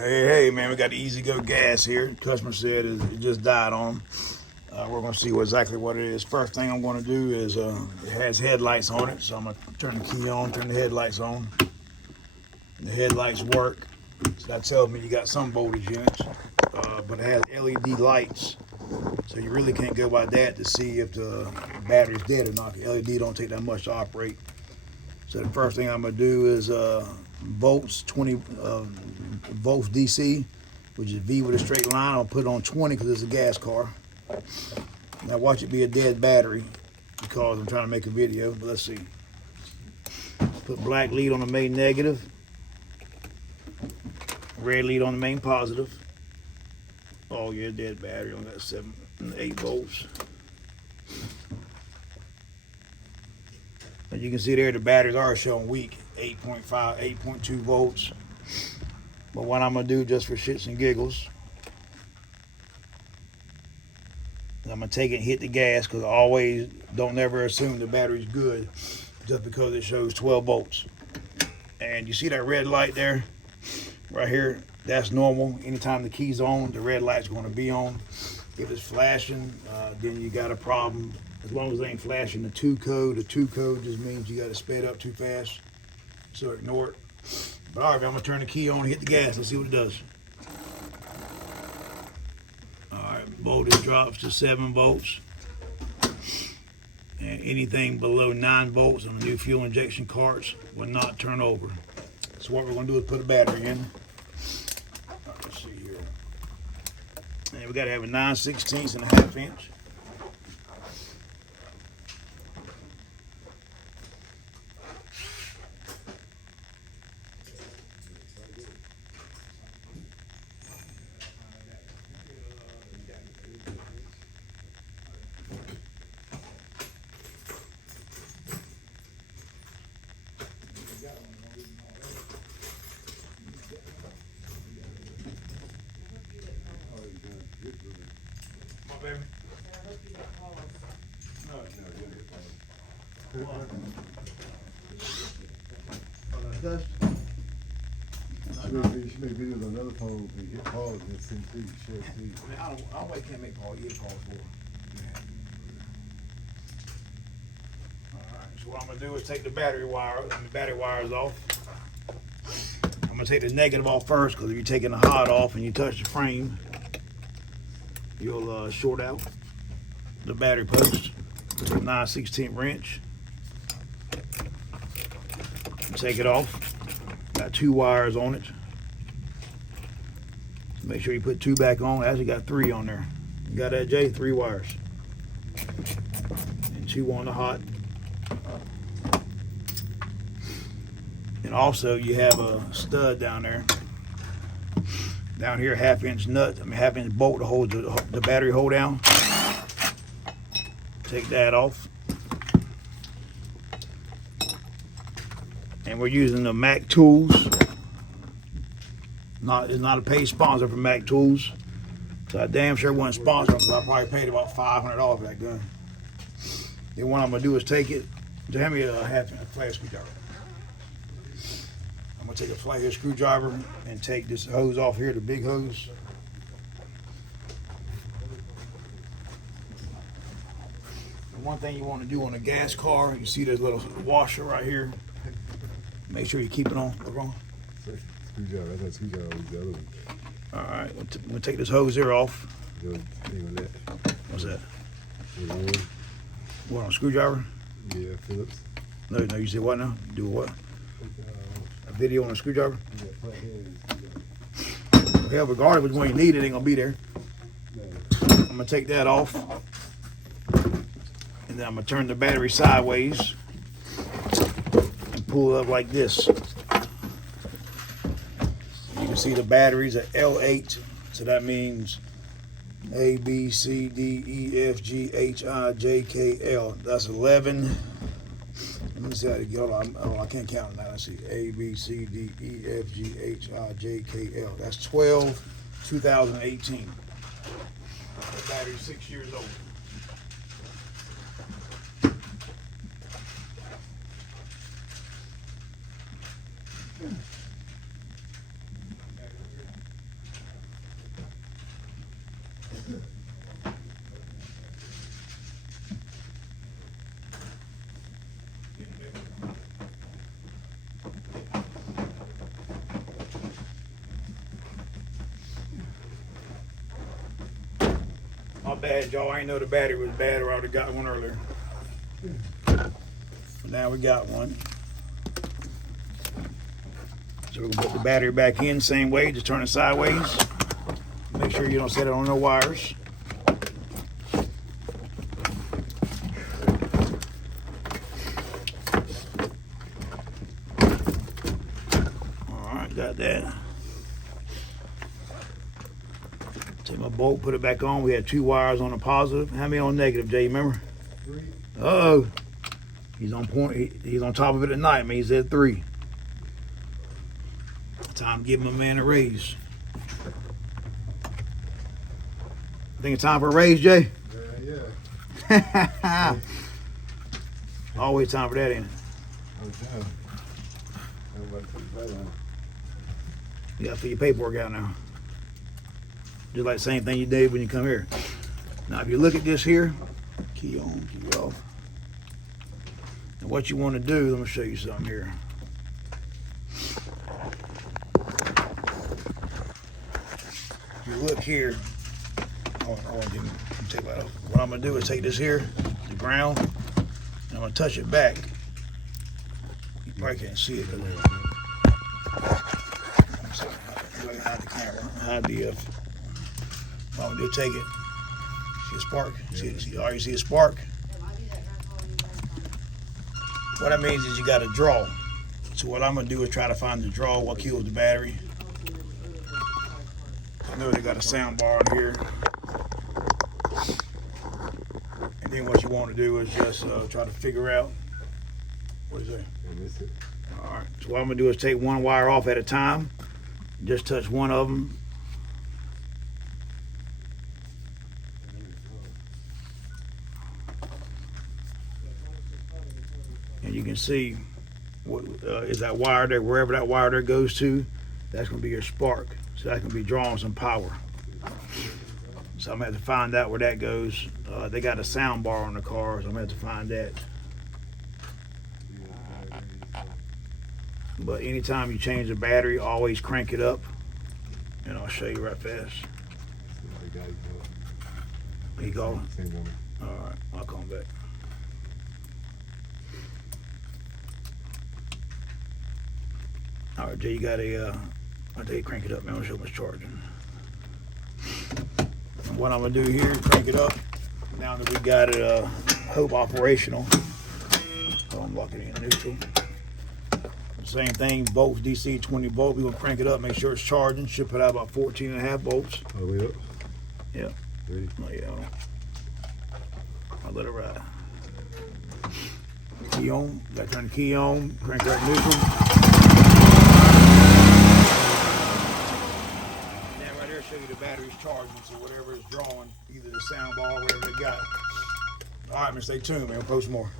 Hey, man, we got the Ezgo gas here. Customer said it just died on him. We're going to see exactly what it is. First thing I'm going to do is it has headlights on it, so I'm going to turn the key on, turn the headlights on. The headlights work, so that tells me you got some voltage in it, but it has LED lights, so you really can't go by that to see if the battery's dead or not. The LED don't take that much to operate. So the first thing I'm going to do is volts, 20 volts DC, which is V with a straight line. I'll put it on 20 because it's a gas car. Now watch it be a dead battery because I'm trying to make a video, but let's see. Put black lead on the main negative, red lead on the main positive. Oh yeah, dead battery on that 7 and 8 volts. And you can see there the batteries are showing weak, 8.5, 8.2 volts. But what I'm gonna do just for shits and giggles, I'm gonna take it and hit the gas, because I always don't never assume the battery's good just because it shows 12 volts. And you see that red light there, right here, that's normal. Anytime the key's on, the red light's gonna be on. If it's flashing, then you got a problem. As long as it ain't flashing the 2 code just means you got it sped up too fast, so ignore it. But all right, I'm gonna turn the key on and hit the gas. Let's see what it does. All right, voltage drops to 7 volts. And anything below 9 volts on the new fuel injection carts will not turn over. So what we're gonna do is put a battery in. All right, let's see here. And we gotta have a 9/16 and a half inch. Baby. Dust. You should make videos on another phone and get calls and send to you, share it to you. I mean, I always can't make calls. You get calls for. Alright, so what I'm gonna do is take the battery wire and the battery wires off. I'm gonna take the negative off first, because if you're taking the hot off and you touch the frame, you'll short out the battery post with a 9/16 wrench. Take it off. Got 2 wires on it. So make sure you put 2 back on. Actually got 3 on there. You got that, Jay? 3 wires. And 2 on the hot. And also you have a stud down there. Down here, 1/2 inch nut, half inch bolt to hold the battery hold down. Take that off. And we're using the Mac Tools. It's not a paid sponsor for Mac Tools. So I damn sure wasn't sponsored, because I probably paid about $500 for that gun. Then what I'm gonna do is take it. Hand me a flathead screwdriver. I'm gonna take a flathead screwdriver and take this hose off here, the big hose. And one thing you want to do on a gas car, you see this little washer right here. Make sure you keep it on. What's wrong? Screwdriver, that's not screwdriver, the other one. All right, we'll take this hose here off. What's that? What, on a screwdriver? Yeah, Phillips. No, you said what now? Do what? A video on a screwdriver? Yeah, regardless of which one you need, it ain't gonna be there. I'm gonna take that off. And then I'm gonna turn the battery sideways and pull it up like this. You can see the batteries are L8, so that means A, B, C, D, E, F, G, H, I, J, K, L. That's 11. Let me see how to get all. I can't count now. Let's see. A, B, C, D, E, F, G, H, I, J, K, L. That's 12, 2018. The battery's 6 years old. My bad, y'all. I ain't know the battery was bad, or I would have got one earlier. But now we got one. So we're gonna put the battery back in same way, just turn it sideways. Make sure you don't set it on no wires. Alright, got that. Take my bolt, put it back on. We had 2 wires on the positive. How many on negative, Jay? Remember? 3. Uh-oh. He's on point. He's on top of it at night, man. He said 3. Time to give my man a raise. I think it's time for a raise, Jay. Yeah. Always time for that, ain't it? I'm down. I'm about to put the on. You gotta fill your paperwork out now. Just like the same thing you did when you come here. Now, if you look at this here, key on, key off. And what you want to do, let me show you something here. If you look here, take that off. What I'm gonna do is take this here, the ground, and I'm gonna touch it back. You probably can't see it. I'm sorry, I'm gonna hide the camera, hide the. What I'm gonna do, take it. See a spark? See, all you see a spark? What that means is you got to draw. So what I'm gonna do is try to find the draw, what kills the battery. I know they got a sound bar in here. And then what you want to do is just try to figure out, what is that? All right, so what I'm gonna do is take one wire off at a time. Just touch one of them. And you can see what is that wire there, wherever that wire there goes to, that's gonna be your spark. So that can be drawing some power. So I'm gonna have to find out where that goes. They got a sound bar on the car, so I'm gonna have to find that. But anytime you change the battery, always crank it up. And I'll show you right fast. He calling? All right, I'll call him back. All right, Jay, you got I'll tell you crank it up, man. I'll show what's charging. And what I'm gonna do here is crank it up. Now that we got it, hope operational. So I'm locking it in neutral. Same thing, bolts, DC 20 volt. We're gonna crank it up, make sure it's charging. Should put out about 14.5 volts. All the way up? Yeah. Ready? Oh, yeah. I'll let it ride. Key on, gotta turn the key on, crank that neutral. And that right there show you the battery's charging, so whatever is drawing, either the sound bar or whatever they got. All right, man, stay tuned, man. We'll post more.